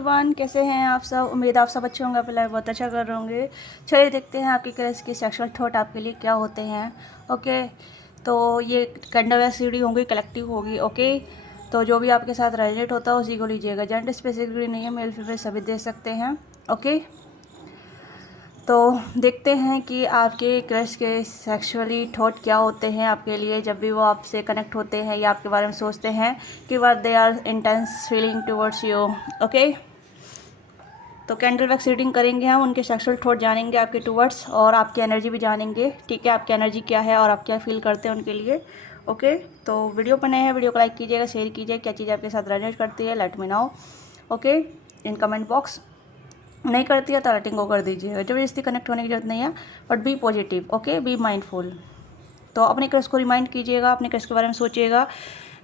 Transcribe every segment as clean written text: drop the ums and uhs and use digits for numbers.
Everyone, कैसे हैं आप सब। उम्मीद आप सब अच्छे होंगे, अपनी लाइफ बहुत अच्छा कर रहे होंगे। चलिए देखते हैं आपके क्रश की सेक्सुअल थॉट आपके लिए क्या होते हैं। ओके, तो ये कंडीड होंगी, कलेक्टिव होगी। ओके, तो जो भी आपके साथ रेजोनेट होता है उसी को लीजिएगा। जेंडर स्पेसिफिकली नहीं है, मेल फीमेल सभी दे सकते हैं। ओके, तो देखते हैं कि आपके क्रश के सेक्सुअली थॉट क्या होते हैं आपके लिए जब भी वो आपसे कनेक्ट होते हैं या आपके बारे में सोचते हैं कि what they are intense feeling towards you. Okay, तो कैंडल वैक्स रीडिंग करेंगे हम, उनके सेक्सुअल थॉट जानेंगे आपके टुवर्ड्स और आपकी एनर्जी भी जानेंगे। ठीक है, आपकी एनर्जी क्या है और आप क्या फील करते हैं उनके लिए। ओके, तो वीडियो पर नए हैं, वीडियो को लाइक कीजिएगा, शेयर कीजिए। क्या चीज़ आपके साथ रेजोनेट करती है, let me know. Okay, in comment box. नहीं करती है तो रेटिंग को कर दीजिएगा। जबरदस्ती कनेक्ट होने की जरूरत नहीं है, but be positive. Okay, be mindful. तो अपने क्रश को रिमाइंड कीजिएगा, अपने क्रश के बारे में सोचिएगा।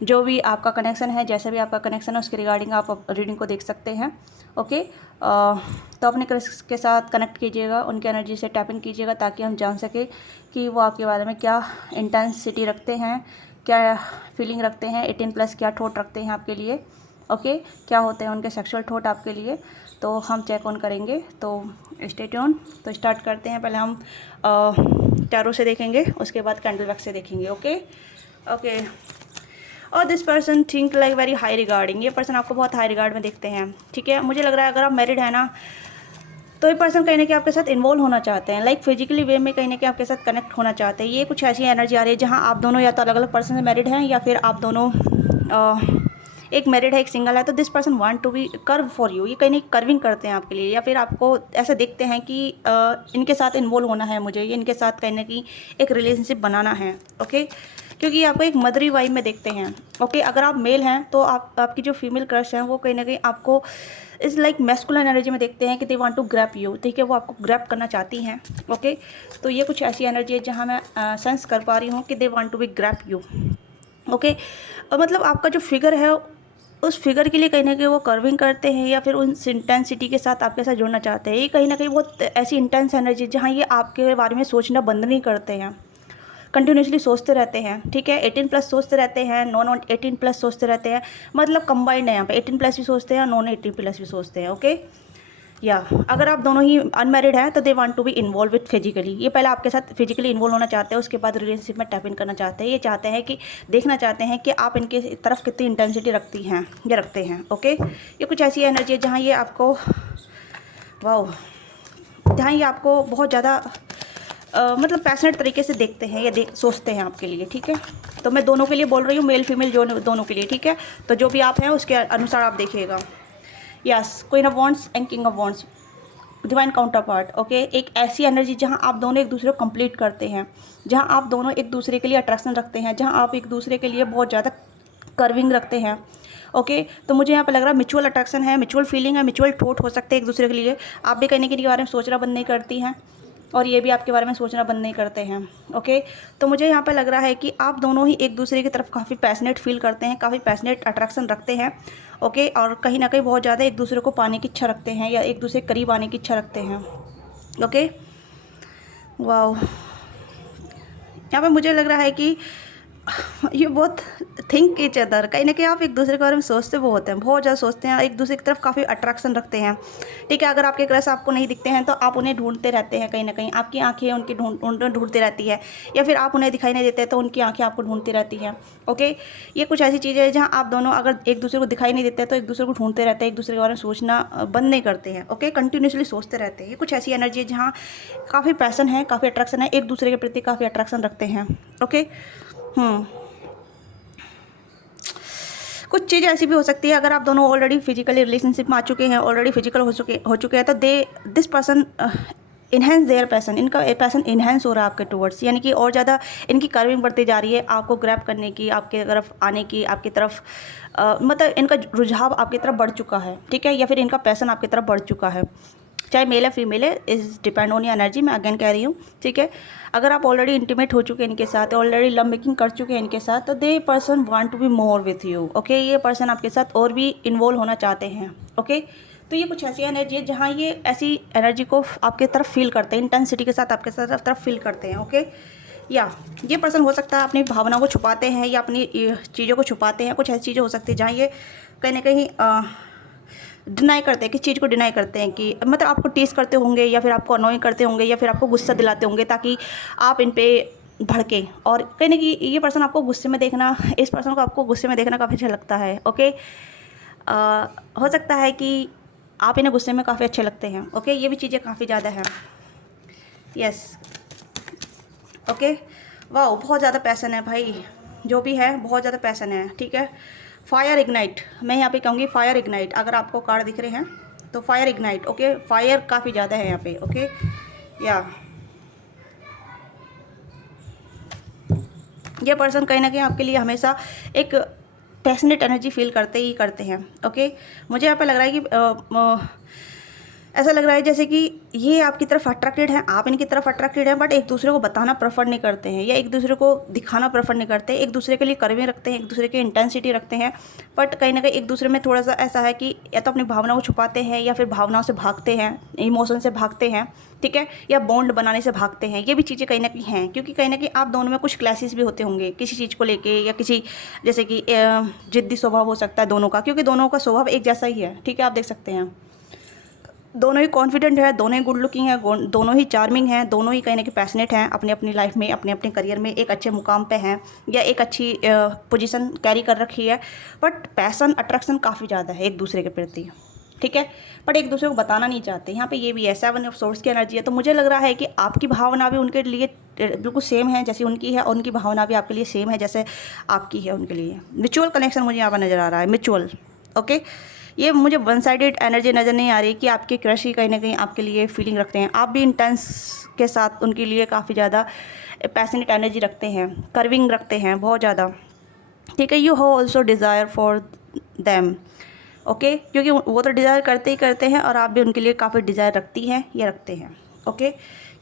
जो भी आपका कनेक्शन है, जैसा भी आपका कनेक्शन है, उसके रिगार्डिंग आप रीडिंग को देख सकते हैं। ओके, तो अपने क्रश के साथ कनेक्ट कीजिएगा, उनकी एनर्जी से टैप इन कीजिएगा ताकि हम जान सकें कि वो आपके बारे में क्या इंटेंसिटी रखते हैं, क्या फीलिंग रखते हैं, 18+ क्या थॉट रखते हैं आपके लिए। ओके, क्या होते हैं उनके सेक्सुअल थॉट आपके लिए, तो हम चेक ऑन करेंगे। तो स्टे ट्यून। तो स्टार्ट करते हैं। पहले हम टैरो से देखेंगे, उसके बाद कैंडल वैक्स से देखेंगे। ओके ओके, और this person think like very high regarding. ये पर्सन आपको बहुत हाई रिगार्ड में देखते हैं। ठीक है, मुझे लग रहा है अगर आप मैरिड है ना, तो ये पर्सन कहीं ना कहीं आपके साथ इन्वॉल्व होना चाहते हैं, लाइक फिजिकली वे में कहीं ना कहीं आपके साथ कनेक्ट होना चाहते हैं। ये कुछ ऐसी एनर्जी आ रही है जहाँ आप दोनों या तो अलग अलग पर्सन से मैरिड हैं या फिर आप दोनों एक मैरिड है, एक सिंगल है। तो this person want to be curve for you. ये कहीं ना कर्विंग करते हैं आपके लिए, या फिर आपको ऐसे देखते हैं कि इनके साथ इन्वॉल्व होना है मुझे, ये इनके साथ कहीं ना कहीं एक रिलेशनशिप बनाना है। ओके, क्योंकि आपको एक मदरी वाइब में देखते हैं। ओके, अगर आप मेल हैं तो आपकी जो फीमेल क्रश हैं वो कहीं ना कहीं आपको इस लाइक मैस्कुलिन एनर्जी में देखते हैं कि they want to grab you. ठीक है, वो आपको ग्रैप करना चाहती हैं। ओके, तो ये कुछ ऐसी एनर्जी है जहाँ मैं सेंस कर पा रही हूँ कि they want to be grab you. Okay, मतलब आपका जो फिगर है उस फिगर के लिए कहीं ना कहीं वो कर्विंग करते हैं या फिर उस इंटेंसिटी के साथ आपके साथ जुड़ना चाहते हैं। ये कहीं ना कहीं बहुत ऐसी इंटेंस एनर्जी जहाँ ये आपके बारे में सोचना बंद नहीं करते हैं, कंटिन्यूसली सोचते रहते हैं। ठीक है, 18+ सोचते रहते हैं, नॉन 18+ सोचते रहते हैं। मतलब कंबाइंड है यहाँ पे, 18+ भी सोचते हैं, नॉन 18+ भी सोचते हैं। ओके, या अगर आप दोनों ही अनमैरिड हैं तो they want to be involve with physically. ये पहले आपके साथ फिजिकली इन्वॉल्व होना चाहते हैं, उसके बाद रिलेशनशिप में टैप इन करना चाहते हैं। ये चाहते हैं कि देखना चाहते हैं कि आप इनके तरफ कितनी इंटेंसिटी रखती हैं या रखते हैं। ओके, ये कुछ ऐसी एनर्जी है जहाँ ये आपको वाओ, जहाँ ये आपको बहुत ज़्यादा मतलब पैशनेट तरीके से देखते हैं या सोचते हैं आपके लिए। ठीक है, तो मैं दोनों के लिए बोल रही हूँ, मेल फीमेल जो दोनों के लिए। ठीक है, तो जो भी आप हैं उसके अनुसार आप देखिएगा। Yes, queen of wands and king of wands, divine counter part. Okay, एक ऐसी एनर्जी जहाँ आप दोनों एक दूसरे को कंप्लीट करते हैं, जहाँ आप दोनों एक दूसरे के लिए अट्रैक्शन रखते हैं, जहाँ आप एक दूसरे के लिए बहुत ज़्यादा कर्विंग रखते हैं। ओके, तो मुझे यहाँ पर लग रहा है म्यूचुअल अट्रैक्शन है, म्यूचुअल फीलिंग है, म्यूचुअल थॉट हो सकते हैं एक दूसरे के लिए। आप भी कहीं के बारे में सोचना बंद नहीं करती हैं और ये भी आपके बारे में सोचना बंद नहीं करते हैं। ओके, तो मुझे यहाँ पर लग रहा है कि आप दोनों ही एक दूसरे की तरफ काफ़ी पैशनेट फील करते हैं, काफ़ी पैशनेट अट्रैक्शन रखते हैं। ओके, और कहीं ना कहीं बहुत ज़्यादा एक दूसरे को पाने की इच्छा रखते हैं या एक दूसरे के करीब आने की इच्छा रखते हैं। ओके, वाह, यहाँ पर मुझे लग रहा है कि ये बहुत थिंक ईच अदर, कहीं ना कहीं आप एक दूसरे के बारे में सोचते बहुत हैं, बहुत ज़्यादा सोचते हैं, एक दूसरे की तरफ काफ़ी अट्रैक्शन रखते हैं। ठीक है, अगर आपके क्रश आपको नहीं दिखते हैं तो आप उन्हें ढूंढते रहते हैं, कहीं ना कहीं आपकी आंखें उनकी ढूंढती रहती है, या फिर आप उन्हें दिखाई नहीं देते तो उनकी आंखें आपको ढूंढती रहती हैं। ओके, ये कुछ ऐसी चीज़ें हैं जहाँ आप दोनों अगर एक दूसरे को दिखाई नहीं देते तो एक दूसरे को ढूंढते रहते हैं, एक दूसरे के बारे में सोचना बंद नहीं करते हैं। ओके, कंटिन्यूसली सोचते रहते हैं। ये कुछ ऐसी एनर्जी है जहाँ काफ़ी पैसन है, काफ़ी अट्रैक्शन है, एक दूसरे के प्रति काफ़ी अट्रैक्शन रखते हैं। ओके, कुछ चीज़ ऐसी भी हो सकती है अगर आप दोनों ऑलरेडी फिजिकली रिलेशनशिप में आ चुके हैं, ऑलरेडी फिजिकल हो चुके हैं, तो this person enhance their passion, इनका पैसन इन्हेंस हो रहा है आपके टुवर्ड्स, यानी कि और ज़्यादा इनकी कर्विंग बढ़ती जा रही है आपको ग्रैब करने की, आपके तरफ आने की, आपकी तरफ मतलब इनका रुझाव आपकी तरफ बढ़ चुका है। ठीक है, या फिर इनका पैसन आपकी तरफ बढ़ चुका है, चाहे मेल है फीमेल है, इज डिपेंड ऑन एनर्जी। मैं अगेन कह रही हूँ। ठीक है, अगर आप ऑलरेडी इंटीमेट हो चुके हैं इनके साथ, ऑलरेडी लव मेकिंग कर चुके हैं इनके साथ, तो the person want to be more with you. Okay, ये पर्सन आपके साथ और भी इन्वॉल्व होना चाहते हैं। ओके, तो ये कुछ ऐसी एनर्जी है जहाँ ये ऐसी एनर्जी को आपके तरफ फील करते हैं, इंटेंसिटी के साथ आपके तरफ फील करते हैं। ओके, या ये पर्सन हो सकता है अपनी भावनाओं को छुपाते हैं या अपनी चीज़ों को छुपाते हैं। कुछ ऐसी चीज़ें हो सकती है जहाँ ये कहीं ना कहीं डिनाई करते हैं, किस चीज़ को डिनाई करते हैं कि मतलब आपको टीज़ करते होंगे या फिर आपको अनोइंग करते होंगे या फिर आपको गुस्सा दिलाते होंगे ताकि आप इन पे भड़के। और कहीं ना कहीं ये पर्सन आपको गुस्से में देखना, इस पर्सन को आपको गुस्से में देखना काफ़ी अच्छा लगता है। ओके, हो सकता है कि आप इन्हें गुस्से में काफ़ी अच्छे लगते हैं। ओके, ये भी चीज़ें काफ़ी ज़्यादा हैं। यस, ओके, वाह, बहुत ज़्यादा पैसन है भाई, जो भी है बहुत ज़्यादा पैसन है। ठीक है, फायर इग्नाइट, मैं यहाँ पे कहूँगी फायर इग्नाइट। अगर आपको कार्ड दिख रहे हैं तो फायर इग्नाइट। ओके, फायर काफ़ी ज़्यादा है यहाँ पे। ओके, या ये पर्सन कहीं ना कहीं आपके लिए हमेशा एक पैशनेट एनर्जी फील करते ही करते हैं। ओके, मुझे यहाँ पे लग रहा है कि ऐसा लग रहा है जैसे कि ये आपकी तरफ अट्रैक्टेड हैं, आप इनकी तरफ अट्रैक्टेड हैं, बट एक दूसरे को बताना प्रेफर नहीं करते हैं या एक दूसरे को दिखाना प्रेफर नहीं करते। एक दूसरे के लिए कर्मी रखते हैं, एक दूसरे की इंटेंसिटी रखते हैं, बट कहीं ना कहीं एक दूसरे में थोड़ा सा ऐसा है कि या तो अपनी भावनाओं को छुपाते हैं या फिर भावनाओं से भागते हैं, इमोशन से भागते हैं। ठीक है, या बॉन्ड बनाने से भागते हैं। ये भी चीज़ें कहीं ना कहीं हैं, क्योंकि कहीं ना कहीं आप दोनों में कुछ क्लैशेस भी होते होंगे किसी चीज़ को लेके, या किसी जैसे कि जिद्दी स्वभाव हो सकता है दोनों का, क्योंकि दोनों का स्वभाव एक जैसा ही है। ठीक है, आप देख सकते हैं दोनों ही कॉन्फिडेंट है, दोनों ही गुड लुकिंग है, दोनों ही चार्मिंग हैं, दोनों ही कहीं ना कहीं पैशनेट हैं अपनी अपनी लाइफ में, अपने अपने करियर में एक अच्छे मुकाम पे हैं या एक अच्छी पोजीशन कैरी कर रखी है। बट पैसन अट्रैक्शन काफ़ी ज़्यादा है एक दूसरे के प्रति। ठीक है, बट एक दूसरे को बताना नहीं चाहते। यहाँ पे ये भी है, 7 ऑफ सोर्स की एनर्जी है। तो मुझे लग रहा है कि आपकी भावना भी उनके लिए बिल्कुल सेम है जैसी उनकी है, और उनकी भावना भी आपके लिए सेम है जैसे आपकी है उनके लिए। म्यूचुअल कनेक्शन मुझे यहाँ पर नज़र आ रहा है, म्यूचुअल। ओके, ये मुझे वन साइडेड एनर्जी नज़र नहीं आ रही कि आपके क्रश ही कहीं ना कहीं आपके लिए फीलिंग रखते हैं, आप भी इंटेंस के साथ उनके लिए काफ़ी ज़्यादा पैशनेट एनर्जी रखते हैं, कर्विंग रखते हैं बहुत ज़्यादा। ठीक है, यू हो also desire for them. Okay, क्योंकि वो तो डिज़ायर करते ही करते हैं और आप भी उनके लिए काफ़ी डिज़ायर रखती हैं या रखते हैं। ओके,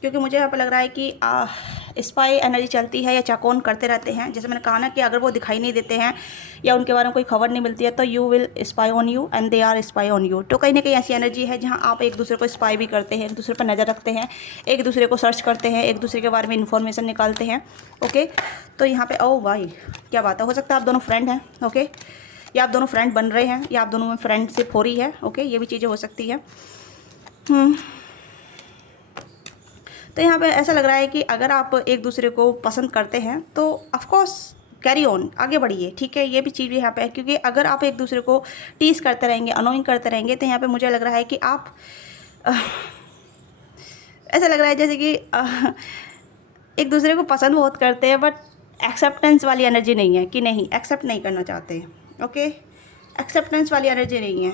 क्योंकि मुझे यहाँ पर लग रहा है कि स्पाई एनर्जी चलती है या चेक-ऑन करते रहते हैं। जैसे मैंने कहा ना कि अगर वो दिखाई नहीं देते हैं या उनके बारे में कोई खबर नहीं मिलती है तो you will spy on you and they are spy on you. तो कहीं ना कहीं ऐसी एनर्जी है जहाँ आप एक दूसरे को स्पाई भी करते हैं, एक दूसरे पर नज़र रखते हैं, एक दूसरे को सर्च करते हैं, एक दूसरे के बारे में इन्फॉर्मेशन निकालते हैं। ओके, तो यहाँ पर ओ भाई क्या बात है, हो सकता है आप दोनों फ्रेंड हैं। ओके, या आप दोनों फ्रेंड बन रहे हैं या आप दोनों में फ्रेंडशिप हो रही है। ओके, ये भी चीज़ें हो सकती है। तो यहाँ पे ऐसा लग रहा है कि अगर आप एक दूसरे को पसंद करते हैं तो ऑफकोर्स कैरी ऑन, आगे बढ़िए। ठीक है, ये भी चीज़ यहाँ पे है, क्योंकि अगर आप एक दूसरे को टीज करते रहेंगे, अनोइंग करते रहेंगे, तो यहाँ पे मुझे लग रहा है कि आप ऐसा लग रहा है जैसे कि एक दूसरे को पसंद बहुत करते हैं, बट एक्सेप्टेंस वाली एनर्जी नहीं है कि नहीं एक्सेप्ट नहीं करना चाहते। ओके, एक्सेप्टेंस वाली एनर्जी नहीं है।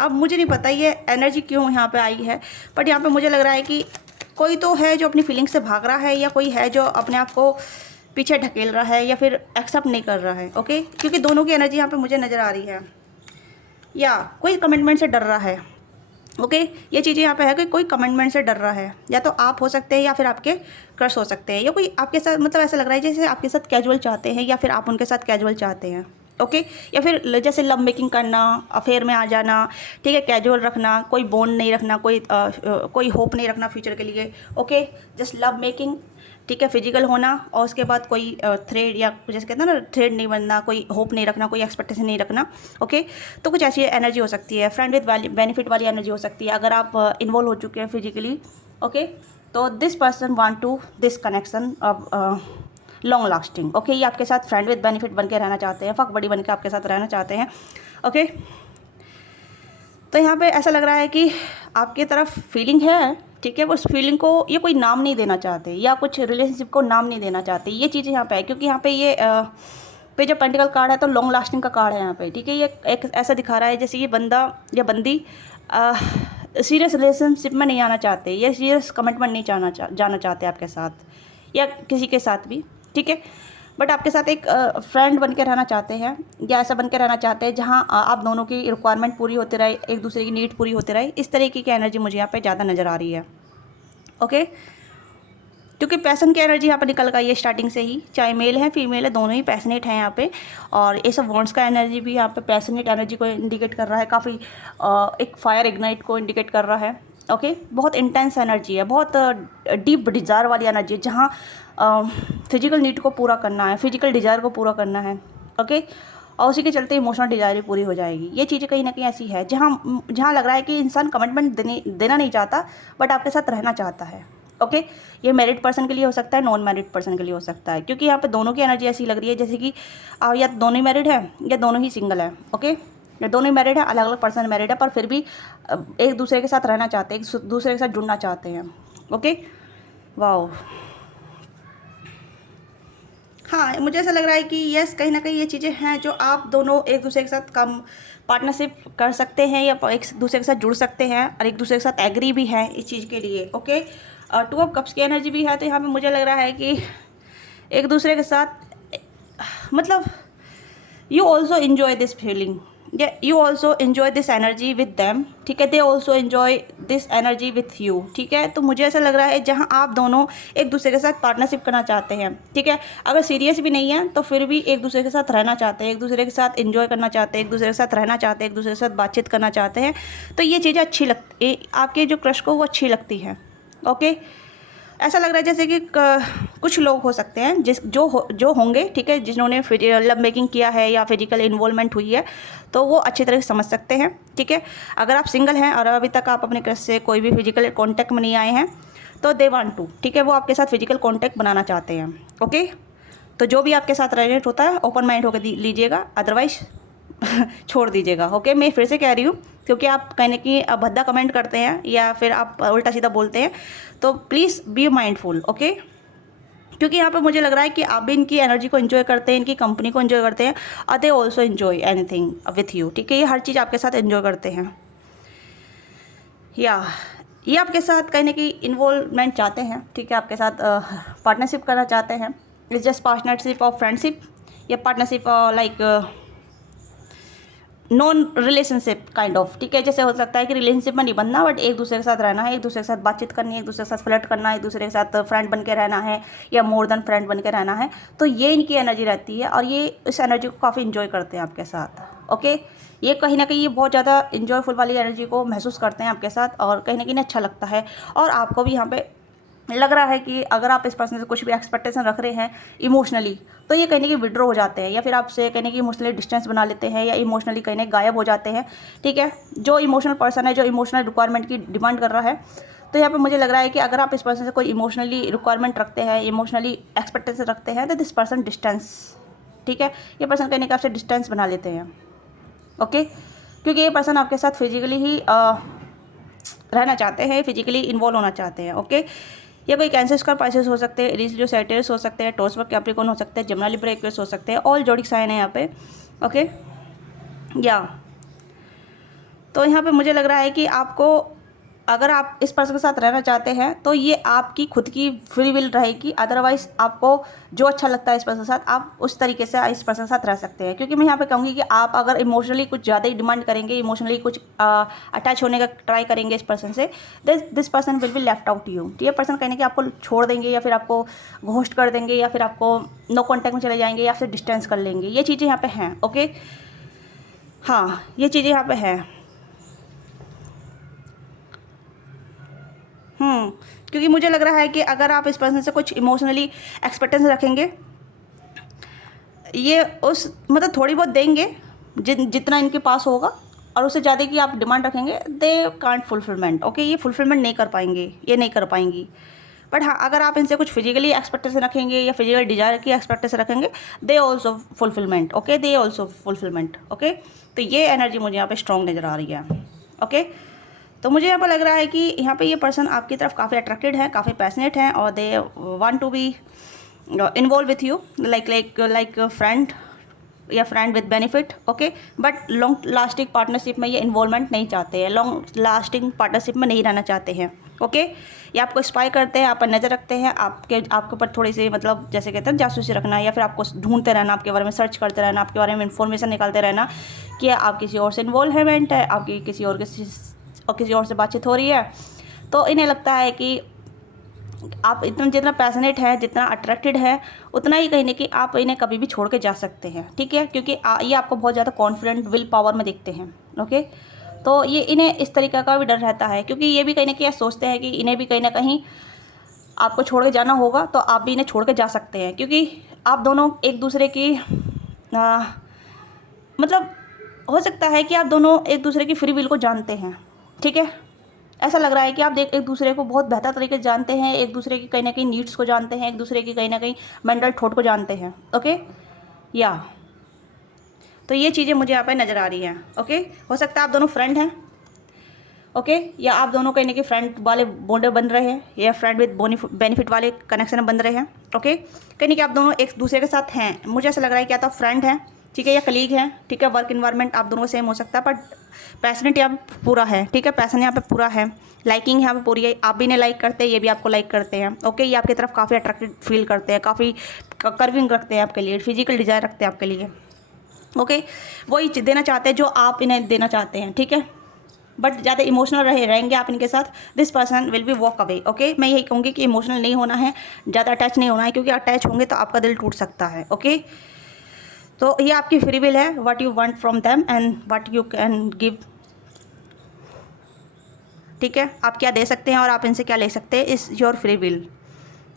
अब मुझे नहीं पता ये एनर्जी क्यों यहाँ पे आई है, बट यहाँ पे मुझे लग रहा है कि कोई तो है जो अपनी फीलिंग से भाग रहा है, या कोई है जो अपने आप को पीछे ढकेल रहा है या फिर एक्सेप्ट नहीं कर रहा है। ओके, क्योंकि दोनों की एनर्जी यहाँ पे मुझे नज़र आ रही है, या कोई कमिटमेंट से डर रहा है। ओके, ये चीज़ें यहाँ पे है कि कोई कमिटमेंट से डर रहा है, या तो आप हो सकते हैं या फिर आपके क्रश हो सकते हैं, या कोई आपके साथ मतलब ऐसा लग रहा है जैसे आपके साथ कैजुअल चाहते हैं या फिर आप उनके साथ कैजुअल चाहते हैं। ओके, या फिर जैसे लव मेकिंग करना, अफेयर में आ जाना। ठीक है, कैजुअल रखना, कोई बॉन्ड नहीं रखना, कोई होप नहीं रखना फ्यूचर के लिए। Okay, just love making. ठीक है, फिजिकल होना, और उसके बाद कोई थ्रेड या जैसे कहते हैं ना थ्रेड नहीं बनना, कोई होप नहीं रखना, कोई एक्सपेक्टेशन नहीं रखना। ओके, तो कुछ ऐसी एनर्जी हो सकती है, फ्रेंड विद बेनिफिट वाली एनर्जी हो सकती है अगर आप इन्वॉल्व हो चुके हैं फिजिकली। ओके, तो this person want to this connection of long lasting. Okay, ये आपके साथ फ्रेंड विद बेनिफिट बन के रहना चाहते हैं, फक बड़ी बन के आपके साथ रहना चाहते हैं। ओके, तो यहाँ पे ऐसा लग रहा है कि आपकी तरफ फीलिंग है। ठीक है, उस फीलिंग को ये कोई नाम नहीं देना चाहते, या कुछ रिलेशनशिप को नाम नहीं देना चाहते। ये चीज़ें यहाँ पे है, क्योंकि यहाँ पे ये पे जो पेंटिकल कार्ड है तो लॉन्ग लास्टिंग का कार्ड है यहाँ पे। ठीक है, ये एक ऐसा दिखा रहा है जैसे ये बंदा या बंदी सीरियस रिलेशनशिप में नहीं आना चाहते, या सीरियस कमिटमेंट नहीं जाना चाहते आपके साथ या किसी के साथ भी। ठीक है, बट आपके साथ एक फ्रेंड बन के रहना चाहते हैं, या ऐसा बन के रहना चाहते हैं जहां आप दोनों की रिक्वायरमेंट पूरी होती रहे, एक दूसरे की नीड पूरी होती रहे। इस तरीके की एनर्जी मुझे यहाँ पे ज़्यादा नज़र आ रही है। ओके, क्योंकि पैसन की एनर्जी यहाँ पर निकल गई है स्टार्टिंग से ही, चाहे मेल है फीमेल है, दोनों ही पैशनेट हैं यहाँ पे। और एस ऑफ वॉन्ड्स का एनर्जी भी यहाँ पे पैशनेट एनर्जी को इंडिकेट कर रहा है, काफ़ी एक फायर इग्नाइट को इंडिकेट कर रहा है। ओके, बहुत इंटेंस एनर्जी है, बहुत डीप डिज़ायर वाली एनर्जी है, जहाँ फिजिकल नीड को पूरा करना है, फिजिकल डिज़ायर को पूरा करना है। ओके, और उसी के चलते इमोशनल डिज़ायर भी पूरी हो जाएगी। ये चीज़ें कहीं ना कहीं ऐसी है जहाँ जहाँ लग रहा है कि इंसान कमिटमेंट देना नहीं चाहता बट आपके साथ रहना चाहता है। ओके, ये मैरिड पर्सन के लिए हो सकता है, नॉन मैरिड पर्सन के लिए हो सकता है, क्योंकि यहाँ पे दोनों की एनर्जी ऐसी लग रही है जैसे कि या दोनों ही मैरिड है या दोनों ही सिंगल है। ओके, या दोनों ही मैरिड है, अलग अलग पर्सन मैरिड है, पर फिर भी एक दूसरे के साथ रहना चाहते हैं, एक दूसरे के साथ जुड़ना चाहते हैं। ओके, वाओ, हाँ, मुझे ऐसा लग रहा है कि यस, कहीं ना कहीं ये चीज़ें हैं जो आप दोनों एक दूसरे के साथ कम पार्टनरशिप कर सकते हैं या एक दूसरे के साथ जुड़ सकते हैं और एक दूसरे के साथ एग्री भी हैं इस चीज़ के लिए। ओके, 2 ऑफ कप्स की एनर्जी भी है, तो यहाँ पे मुझे लग रहा है कि एक दूसरे के साथ मतलब you also enjoy this feeling, you also enjoy this energy with them, ठीक है, they also enjoy this energy with you, ठीक है। तो मुझे ऐसा लग रहा है जहाँ आप दोनों एक दूसरे के साथ पार्टनरशिप करना चाहते हैं, ठीक है, अगर सीरियस भी नहीं है तो फिर भी एक दूसरे के साथ रहना चाहते हैं, एक दूसरे के साथ इन्जॉय करना चाहते हैं, एक दूसरे के साथ रहना चाहते हैं, एक दूसरे के साथ बातचीत करना चाहते हैं, तो ये चीज़ें अच्छी लगती, आपके जो क्रश को वो अच्छी लगती है। ओके, ऐसा लग रहा है जैसे कि कुछ लोग हो सकते हैं जो होंगे, ठीक है, जिन्होंने लव मेकिंग किया है या फिजिकल इन्वॉल्वमेंट हुई है, तो वो अच्छी तरह से समझ सकते हैं, ठीक है। अगर आप सिंगल हैं और अभी तक आप अपने क्रश से कोई भी फिजिकल कांटेक्ट में नहीं आए हैं तो दे वांट टू, ठीक है, वो आपके साथ फिजिकल कांटेक्ट बनाना चाहते हैं। ओके, तो जो भी आपके साथ रेलेट होता है ओपन माइंड होकर लीजिएगा, अदरवाइज छोड़ दीजिएगा। ओके, मैं फिर से कह रही हूँ क्योंकि आप कहने की भद्दा कमेंट करते हैं या फिर आप उल्टा सीधा बोलते हैं, तो प्लीज़ बी माइंडफुल। ओके, क्योंकि यहाँ पे मुझे लग रहा है कि आप भी इनकी एनर्जी को एंजॉय करते हैं, इनकी कंपनी को एंजॉय करते हैं, और they also enjoy anything with you, ठीक है, ये हर चीज़ आपके साथ एंजॉय करते हैं, या ये आपके साथ कहीं ना कहीं इन्वॉल्वमेंट चाहते हैं, ठीक है, आपके साथ पार्टनरशिप करना चाहते हैं। It's just partnership of friendship या partnership like non relationship kind of, ठीक है, जैसे हो सकता है कि रिलेशनशिप में नहीं बनना बट एक दूसरे के साथ रहना है, एक दूसरे के साथ बातचीत करनी है, एक दूसरे के साथ फ्लर्ट करना है, एक दूसरे के साथ फ्रेंड बन के रहना है या मोर देन फ्रेंड बन के रहना है, तो ये इनकी एनर्जी रहती है और ये इस एनर्जी को काफ़ी इन्जॉय करते हैं आपके साथ। ओके, ये कहीं ना कहीं ये बहुत ज़्यादा इन्जॉयफुल वाली एनर्जी को महसूस करते हैं आपके साथ और कहीं ना कहीं अच्छा लगता है, और आपको भी यहाँ पे लग रहा है कि अगर आप इस पर्सन से कुछ भी एक्सपेक्टेशन रख रहे हैं इमोशनली, तो ये कहने की विड्रॉ हो जाते हैं या फिर आपसे कहने की इमोशनली डिस्टेंस बना लेते हैं या इमोशनली कहने गायब हो जाते हैं, ठीक है। जो इमोशनल पर्सन है, जो इमोशनल रिक्वायरमेंट की डिमांड कर रहा है, तो यहाँ पे मुझे लग रहा है कि अगर आप इस पर्सन से कोई इमोशनली रिक्वायरमेंट रखते हैं, इमोशनली एक्सपेक्टेशन रखते हैं, तो दिस पर्सन डिस्टेंस, ठीक है, ये पर्सन कहने का आपसे डिस्टेंस बना लेते हैं। ओके, क्योंकि ये पर्सन आपके साथ फिजिकली ही रहना चाहते हैं, फिजिकली इन्वॉल्व होना चाहते हैं। ओके, या कोई कैंसर का पाइसेस हो सकते हैं, एरीज लियो सैजिटेरियस हो सकते हैं, टॉरस कैप्रिकॉर्न हो सकते हैं, जमुना लिब्रा एक्वेरियस हो सकते हैं, ऑल जोडिक साइन है यहाँ पे। ओके, या तो यहाँ पे मुझे लग रहा है कि आपको अगर आप इस पर्सन के साथ रहना चाहते हैं तो ये आपकी खुद की फ्री विल रहेगी, अदरवाइज़ आपको जो अच्छा लगता है इस पर्सन के साथ आप उस तरीके से इस पर्सन के साथ रह सकते हैं। क्योंकि मैं यहाँ पे कहूँगी कि आप अगर इमोशनली कुछ ज़्यादा ही डिमांड करेंगे, इमोशनली कुछ अटैच होने का ट्राई करेंगे इस पर्सन से, this person will be left out you. ये पर्सन कहने कि आपको छोड़ देंगे या फिर आपको घोस्ट कर देंगे या फिर आपको नो कॉन्टैक्ट में चले जाएंगे या फिर डिस्टेंस कर लेंगे। ये चीज़ें यहाँ पे हैं। ओके, हाँ, ये चीज़ें यहाँ पे हैं। क्योंकि मुझे लग रहा है कि अगर आप इस पर्सन से कुछ इमोशनली एक्सपेक्टेशन रखेंगे, ये उस मतलब थोड़ी बहुत देंगे जितना इनके पास होगा, और उससे ज़्यादा की आप डिमांड रखेंगे, दे कांट फुलफिलमेंट। ओके, ये फुलफिलमेंट नहीं कर पाएंगे, ये नहीं कर पाएंगी। बट हाँ, अगर आप इनसे कुछ फिजिकली एक्सपेक्टेशन रखेंगे या फिजिकल डिजायर की एक्सपेक्टेशन रखेंगे, they also fulfilment. Okay, they also fulfilment. Okay, तो ये एनर्जी मुझे यहाँ पे स्ट्रॉन्ग नज़र आ रही है। ओके, तो मुझे यहाँ पर लग रहा है कि यहाँ पे ये पर्सन आपकी तरफ काफ़ी अट्रैक्टेड है, काफ़ी पैशनेट हैं, और they want to be involve with you like friend या friend with benefit. Okay, but long lasting partnership में ये इन्वॉल्वमेंट नहीं चाहते हैं, लॉन्ग लास्टिंग पार्टनरशिप में नहीं रहना चाहते हैं। ओके, ये आपको स्पाई करते हैं, आप पर नज़र रखते हैं, आपके ऊपर थोड़ी सी मतलब जैसे कहते हैं जासूसी रखना, या फिर आपको ढूंढते रहना, आपके बारे में सर्च करते रहना, आपके बारे में इन्फॉर्मेशन निकालते रहना कि आप किसी और से इन्वॉल्वमेंट है, आपकी किसी और से बातचीत हो रही है। तो इन्हें लगता है कि आप इतना जितना पैशनेट है, जितना अट्रैक्टेड है, उतना ही कहीं ना कि आप इन्हें कभी भी छोड़ के जा सकते हैं, ठीक है, क्योंकि ये आपको बहुत ज़्यादा कॉन्फिडेंट विल पावर में देखते हैं। ओके, तो ये इन्हें इस तरीक़े का भी डर रहता है, क्योंकि ये भी कहीं ना कहीं सोचते हैं कि इन्हें भी कहीं ना कहीं आपको छोड़ के जाना होगा, तो आप भी इन्हें छोड़ के जा सकते हैं, क्योंकि आप दोनों एक दूसरे की मतलब हो सकता है कि आप दोनों एक दूसरे की फ्री विल को जानते हैं, ठीक है। ऐसा लग रहा है कि आप एक दूसरे को बहुत बेहतर तरीके से जानते हैं, एक दूसरे की कहीं ना कहीं नीड्स को जानते हैं, एक दूसरे की कहीं ना कहीं मेंटल थॉट को जानते हैं, ओके। या तो ये चीज़ें मुझे यहाँ पे नज़र आ रही हैं, ओके। हो सकता है आप दोनों फ्रेंड हैं, ओके, या आप दोनों कहीं ना कहीं फ्रेंड वाले बॉन्ड बन रहे हैं या फ्रेंड विद बेनिफिट वाले कनेक्शन बन रहे हैं, ओके। कहीं ना कहीं आप दोनों एक दूसरे के साथ हैं, मुझे ऐसा लग रहा है कि या तो फ्रेंड हैं, ठीक है, या कलीग हैं, ठीक है। वर्क इन्वायरमेंट आप दोनों का सेम हो सकता है, बट पैशनेट यहाँ पे पूरा है, ठीक है, पैशन यहाँ पे पूरा है, लाइकिंग यहाँ पे पूरी है, आप भी इन्हें लाइक करते हैं, ये भी आपको लाइक करते हैं, ओके। ये आपकी तरफ काफ़ी अट्रैक्टेड फील करते हैं, काफ़ी कर्विंग रखते हैं आपके लिए, फिजिकल डिज़ायर रखते हैं आपके लिए, ओके। वही देना चाहते हैं जो आप इन्हें देना चाहते हैं, ठीक है। बट ज़्यादा इमोशनल रहेंगे आप इनके साथ, this person will be walk away, okay. मैं यही कहूँगी कि इमोशनल नहीं होना है, ज़्यादा अटैच नहीं होना है, क्योंकि अटैच होंगे तो आपका दिल टूट सकता है, ओके। तो ये आपकी फ्री विल है, what you want from them and what you can give, ठीक है। आप क्या दे सकते हैं और आप इनसे क्या ले सकते हैं, इज़ योर फ्री विल।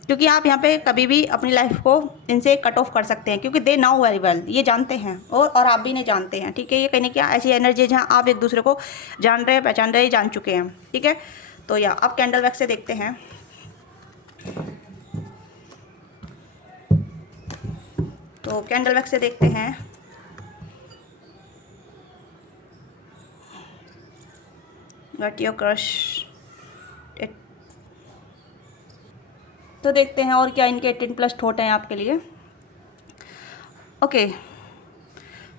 क्योंकि आप यहाँ पे कभी भी अपनी लाइफ को इनसे कट ऑफ कर सकते हैं, क्योंकि दे नाउ वेरी वेल, ये जानते हैं और आप भी इन्हें जानते हैं, ठीक है। ये कहने क्या ऐसी एनर्जी है जहाँ आप एक दूसरे को जान रहे हैं, पहचान रहे हैं, जान चुके हैं, ठीक है। तो या आप कैंडल वैक्स से देखते हैं, तो कैंडल वैक्स से देखते हैं, गट योर क्रश, तो देखते हैं और क्या इनके 18+ थॉट हैं आपके लिए, ओके।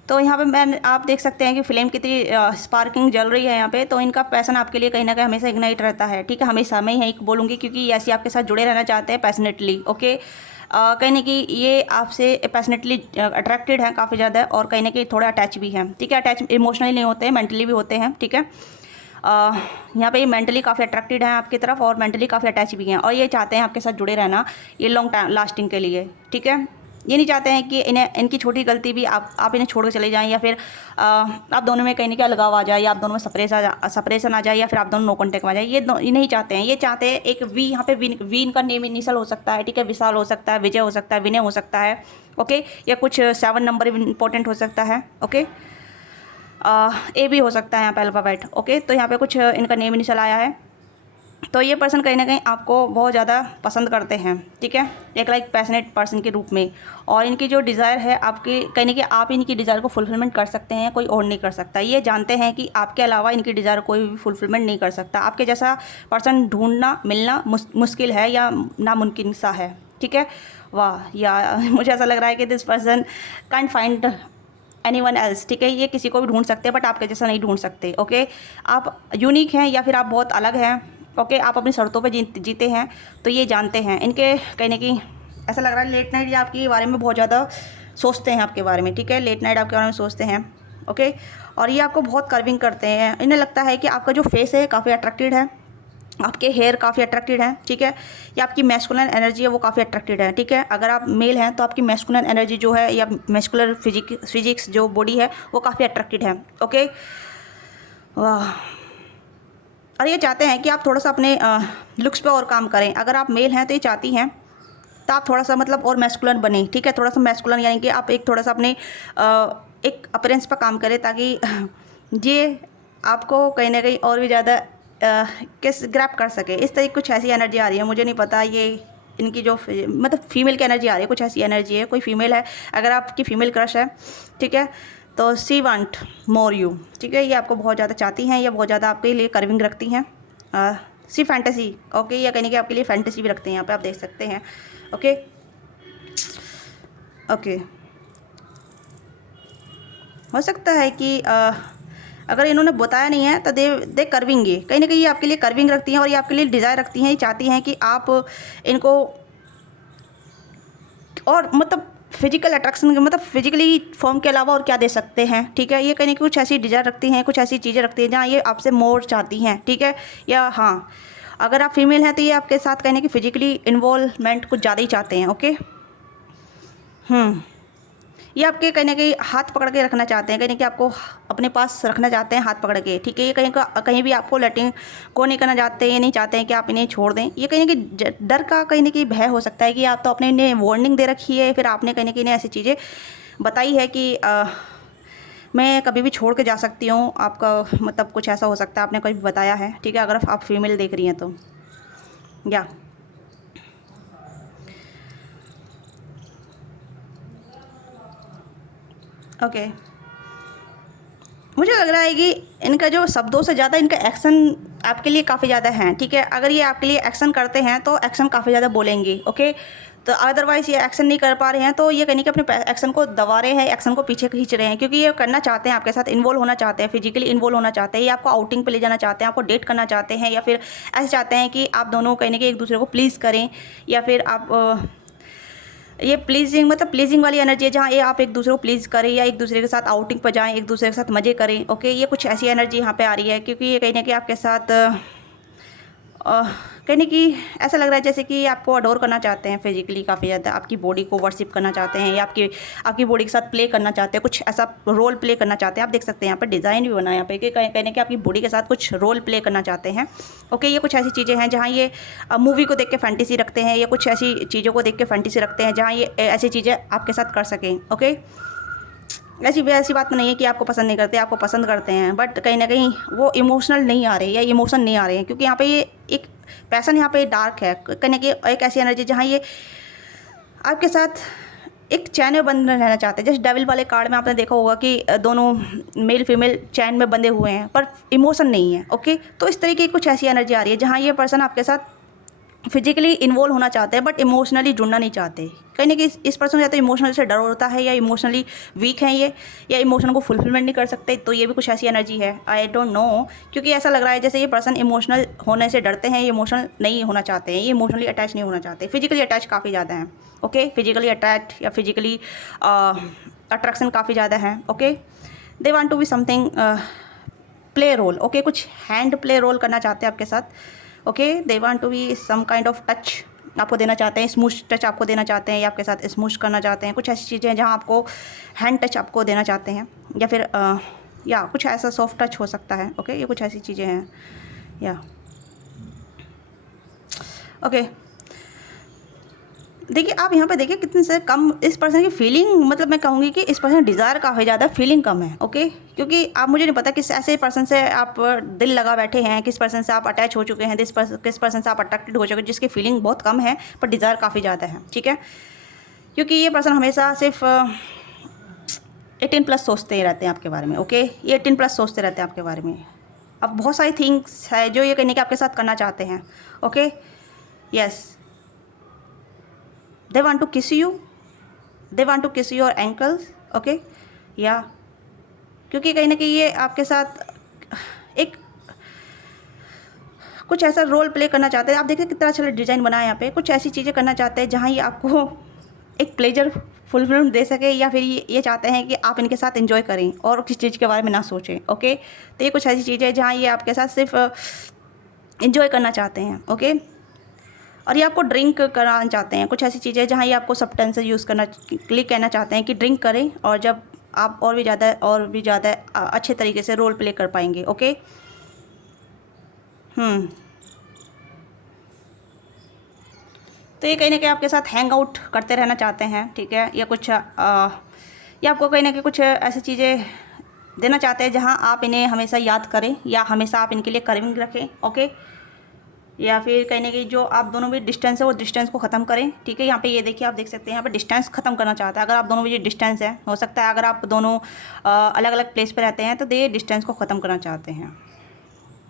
तो यहाँ पे आप देख सकते हैं कि फ्लेम कितनी स्पार्किंग जल रही है यहाँ पे, तो इनका पैसन आपके लिए कहीं ना कहीं हमेशा इग्नाइट रहता है, ठीक है। हमेशा मैं यही बोलूँगी क्योंकि ऐसे आपके साथ जुड़े रहना चाहते हैं पैशनेटली, ओके। कहीं ना कहीं ये आपसे पैशनेटली अट्रैक्टेड हैं काफ़ी ज़्यादा, और कहीं ना कहीं थोड़ा अटैच भी हैं, ठीक है। अटैच इमोशनली नहीं होते हैं, मेंटली भी होते हैं, ठीक है। यहाँ पे ये मेंटली काफ़ी अट्रैक्टेड हैं आपकी तरफ और मेंटली काफ़ी अटैच भी हैं, और ये चाहते हैं आपके साथ जुड़े रहना ये लॉन्ग टाइम लास्टिंग के लिए, ठीक है। ये नहीं चाहते हैं कि इन्हें इनकी छोटी गलती भी आप इन्हें छोड़ कर चले जाएं, या फिर आप दोनों में कहीं ना कहीं अलगाव आ जाए, या आप दोनों में सेपरेशन आ जाए, या फिर आप दोनों नो कॉन्टेक्ट में आ जाए। ये नहीं चाहते हैं, ये चाहते हैं एक वी, यहाँ पे वी इनका नेम इनिशियल हो सकता है, ठीक है। विशाल हो सकता है, विजय हो सकता है, विनय हो सकता है, ओके। या कुछ 7 नंबर इंपॉर्टेंट हो सकता है, ओके। ए भी हो सकता है यहाँ पे अल्फ़ाबेट, ओके। तो यहाँ पे कुछ इनका नेम इनिशियल आया है, तो ये पर्सन कहीं ना कहीं आपको बहुत ज़्यादा पसंद करते हैं, ठीक है, एक लाइक पैशनेट पर्सन के रूप में। और इनकी जो डिज़ायर है आपकी, कहीं ना कहीं आप इनकी डिज़ायर को फुलफिलमेंट कर सकते हैं, कोई और नहीं कर सकता। ये जानते हैं कि आपके अलावा इनकी डिज़ायर कोई भी फुलफिलमेंट नहीं कर सकता। आपके जैसा पर्सन ढूंढना मिलना मुश्किल है या नामुमकिन सा है, ठीक है। वाह, या मुझे ऐसा लग रहा है कि this person can't find anyone else, ठीक है। ये किसी को भी ढूंढ सकते हैं बट आपके जैसा नहीं ढूंढ सकते, ओके। आप यूनिक हैं या फिर आप बहुत अलग हैं, ओके। आप अपनी शर्तों पे जीते हैं, तो ये जानते हैं। इनके कहीं ना कहीं ऐसा लग रहा है लेट नाइट ये आपके बारे में बहुत ज़्यादा सोचते हैं आपके बारे में, ठीक है। लेट नाइट आपके बारे में सोचते हैं, ओके। और ये आपको बहुत कर्विंग करते हैं। इन्हें लगता है कि आपका जो फेस है काफ़ी अट्रैक्टेड है, आपके हेयर काफ़ी अट्रैक्टेड हैं, ठीक है। या आपकी मैस्कुलिन एनर्जी है वो काफ़ी अट्रैक्टेड है, ठीक है। अगर आप मेल हैं तो आपकी मैस्कुलिन एनर्जी जो है या मैस्कुलर फिजिक्स जो बॉडी है वो काफ़ी अट्रैक्टेड है, ओके। वाह। और ये चाहते हैं कि आप थोड़ा सा अपने लुक्स पे और काम करें। अगर आप मेल हैं तो ये चाहती हैं तो आप थोड़ा सा मतलब और मैस्कुलिन बने, ठीक है। थोड़ा सा मैस्कुलिन यानी कि आप एक थोड़ा सा अपने एक अपीयरेंस पर काम करें, ताकि ये आपको कहीं ना कहीं और भी ज़्यादा किस ग्रैब कर सके। इस तरह कुछ ऐसी एनर्जी आ रही है, मुझे नहीं पता ये इनकी जो मतलब फीमेल की एनर्जी आ रही है, कुछ ऐसी एनर्जी है। कोई फीमेल है, अगर आपकी फीमेल क्रश है, ठीक है, तो सी वांट मोर यू, ठीक है। ये आपको बहुत ज़्यादा चाहती हैं या बहुत ज़्यादा आपके लिए कर्विंग रखती हैं, सी फैंटेसी, ओके। या कहने कि आपके लिए फैंटेसी भी रखते हैं, यहाँ पे आप देख सकते हैं, ओके ओके। हो सकता है कि अगर इन्होंने बताया नहीं है तो दे कर्विंग, ये कहीं ना कहीं ये आपके लिए कर्विंग रखती हैं और ये आपके लिए डिज़ायर रखती हैं। ये चाहती हैं कि आप इनको और मतलब फिजिकल अट्रैक्शन मतलब फिजिकली फॉर्म के अलावा और क्या दे सकते हैं, ठीक है। ये कहीं ना कुछ ऐसी डिज़ायर रखती हैं, कुछ ऐसी चीज़ें रखती हैं जहाँ ये आपसे मोर चाहती हैं, ठीक है। या हाँ, अगर आप फीमेल हैं तो ये आपके साथ कहने की फिजिकली इन्वॉल्वमेंट कुछ ज़्यादा ही चाहते हैं, ओके। ये आपके कहीं ना कहीं हाथ पकड़ के रखना चाहते हैं, कहीं ना कहीं आपको अपने पास रखना चाहते हैं हाथ पकड़ के, ठीक है। ये कहीं भी आपको लेटिंग को नहीं करना चाहते, ये नहीं चाहते हैं कि आप इन्हें छोड़ दें। ये कहीं ना कहीं डर का कहीं ना कहीं भय हो सकता है कि आप तो अपने इन्हें वार्निंग दे रखी है, फिर आपने कहीं ना कहीं ऐसी चीज़ें बताई है कि मैं कभी भी छोड़ के जा सकती हूँ आपका, मतलब कुछ ऐसा हो सकता है आपने कभी बताया है, ठीक है, अगर आप फीमेल देख रही हैं तो। या ओके, मुझे लग रहा है कि इनका जो शब्दों से ज़्यादा इनका एक्शन आपके लिए काफ़ी ज़्यादा है, ठीक है। अगर ये आपके लिए एक्शन करते हैं तो एक्शन काफ़ी ज़्यादा बोलेंगे, ओके। तो अदरवाइज़ ये एक्शन नहीं कर पा रहे हैं तो ये कहीं कि अपने एक्शन को दबा रहे हैं, एक्शन को पीछे खींच रहे हैं, क्योंकि ये करना चाहते हैं, आपके साथ इन्वॉल्व होना चाहते हैं, फिजिकली इन्वॉल्व होना चाहते हैं, या आपको आउटिंग पे ले जाना चाहते हैं, आपको डेट करना चाहते हैं, या फिर ऐसे चाहते हैं कि आप दोनों कहीं ना कहीं एक दूसरे को प्लीज़ करें, या फिर आप ये प्लीजिंग, मतलब प्लीजिंग वाली एनर्जी है, जहाँ ये आप एक दूसरे को प्लीज़ करें या एक दूसरे के साथ आउटिंग पर जाएं, एक दूसरे के साथ मज़े करें, ओके। ये कुछ ऐसी एनर्जी यहाँ पे आ रही है, क्योंकि ये कहीं ना कहीं आपके साथ कहीं ना कहीं ऐसा लग रहा है जैसे कि आपको अडोर करना चाहते हैं फिजिकली काफ़ी ज़्यादा, आपकी बॉडी को वर्शिप करना चाहते हैं, या आपकी बॉडी के साथ प्ले करना चाहते हैं, कुछ ऐसा रोल प्ले करना चाहते हैं। आप देख सकते हैं यहाँ पर डिज़ाइन भी बना है यहाँ पे कि कहने कि आपकी बॉडी के साथ कुछ रोल प्ले करना चाहते हैं, ओके। ये कुछ ऐसी चीज़ें हैं जहाँ ये मूवी को देख के फैंटेसी रखते हैं, या कुछ ऐसी चीज़ों को देख के फैंटेसी रखते हैं जहाँ ये ऐसी चीज़ें आपके साथ कर सकें, ओके। ऐसी बात नहीं है कि आपको पसंद नहीं करते, आपको पसंद करते हैं, बट कहीं ना कहीं वो इमोशनल नहीं आ रहे या इमोशन नहीं आ रहे हैं, क्योंकि यहाँ पे ये एक पैसन यहाँ पे डार्क है, कहीं ना कहीं एक ऐसी एनर्जी जहाँ ये आपके साथ एक चैन में बंद रहना चाहते हैं। जैसे डेविल वाले कार्ड में आपने देखा होगा कि दोनों मेल फीमेल चैन में बंधे हुए हैं पर इमोशन नहीं है, ओके। तो इस तरीके की कुछ ऐसी एनर्जी आ रही है जहाँ ये पर्सन आपके साथ फिजिकली इन्वॉल्व होना चाहते हैं बट इमोशनली जुड़ना नहीं चाहते। कहीं ना कहीं इस पर्सन को या तो इमोशनल से डर होता है, या इमोशनली वीक है ये, या इमोशन को फुलफिलमेंट नहीं कर सकते। तो ये भी कुछ ऐसी एनर्जी है, आई डोंट नो, क्योंकि ऐसा लग रहा है जैसे ये पर्सन इमोशनल होने से डरते हैं, ये इमोशनल नहीं होना चाहते हैं, ये इमोशनली अटैच नहीं होना चाहते, फिजिकली अटैच काफ़ी ज़्यादा हैं, ओके। फिजिकली अटैच या फिजिकली अट्रैक्शन काफ़ी ज़्यादा है, okay. They want to be something play role, okay, कुछ हैंड प्ले रोल करना चाहते हैं आपके साथ, okay. They want to be some kind of touch आपको देना चाहते हैं, स्मूथ टच आपको देना चाहते हैं, या आपके साथ स्मूथ करना चाहते हैं। कुछ ऐसी चीज़ें हैं जहाँ आपको हैंड टच आपको देना चाहते हैं, या फिर या कुछ ऐसा सॉफ्ट टच हो सकता है, ओके। ये कुछ ऐसी चीज़ें हैं, या ओके। देखिए आप यहाँ पे देखिए कितने से कम इस पर्सन की फीलिंग, मतलब मैं कहूँगी कि इस पर्सन डिज़ायर काफ़ी ज़्यादा, फीलिंग कम है, ओके। क्योंकि आप, मुझे नहीं पता किस ऐसे पर्सन से आप दिल लगा बैठे हैं, किस पर्सन से आप अटैच हो चुके हैं, किस पर्सन से आप अट्रैक्टेड हो चुके हैं, जिसकी फीलिंग बहुत कम है पर डिज़ायर काफ़ी ज़्यादा है, ठीक है। क्योंकि ये पर्सन हमेशा सिर्फ 18+ सोचते ही रहते हैं आपके बारे में, ओके। ये 18+ सोचते रहते हैं आपके बारे में। अब बहुत सारी थिंग्स है जो ये करने के आपके साथ करना चाहते हैं, okay. Yes, they want to kiss you, they want to kiss your ankles, okay, या क्योंकि कहीं ना कहीं ये आपके साथ एक कुछ ऐसा रोल प्ले करना चाहते हैं। आप देखिए कितना अच्छा डिज़ाइन बना है यहाँ पे, कुछ ऐसी चीज़ें करना चाहते हैं जहाँ ये आपको एक प्लेजर फुलफिलमेंट दे सके, या फिर ये चाहते हैं कि आप इनके साथ एंजॉय करें और किसी चीज़ के बारे में ना सोचें, ओके। तो ये कुछ ऐसी चीज़ें हैं जहाँ ये आपके साथ सिर्फ एंजॉय करना चाहते हैं, ओके। और ये आपको ड्रिंक कराना चाहते हैं, कुछ ऐसी चीज़ें जहाँ ये आपको सब्सटेंस यूज़ करना के लिए कहना चाहते हैं कि ड्रिंक करें, और जब आप और भी ज़्यादा अच्छे तरीके से रोल प्ले कर पाएंगे, ओके। तो ये कहीं ना कहीं आपके साथ हैंग आउट करते रहना चाहते हैं, ठीक है। या कुछ ये आपको कहीं ना कहीं कुछ ऐसी चीज़ें देना चाहते हैं जहाँ आप इन्हें हमेशा याद करें, या हमेशा आप इनके लिए कर्विंग रखें, ओके। या फिर कहीं ना कहीं जो आप दोनों में डिस्टेंस है वो डिस्टेंस को ख़त्म करें, ठीक है। यहाँ पे ये देखिए आप देख सकते हैं यहाँ पे डिस्टेंस ख़त्म करना चाहता है। अगर आप दोनों में ये डिस्टेंस है, हो सकता है अगर आप दोनों अलग अलग प्लेस पे रहते हैं तो ये डिस्टेंस को ख़त्म करना चाहते हैं।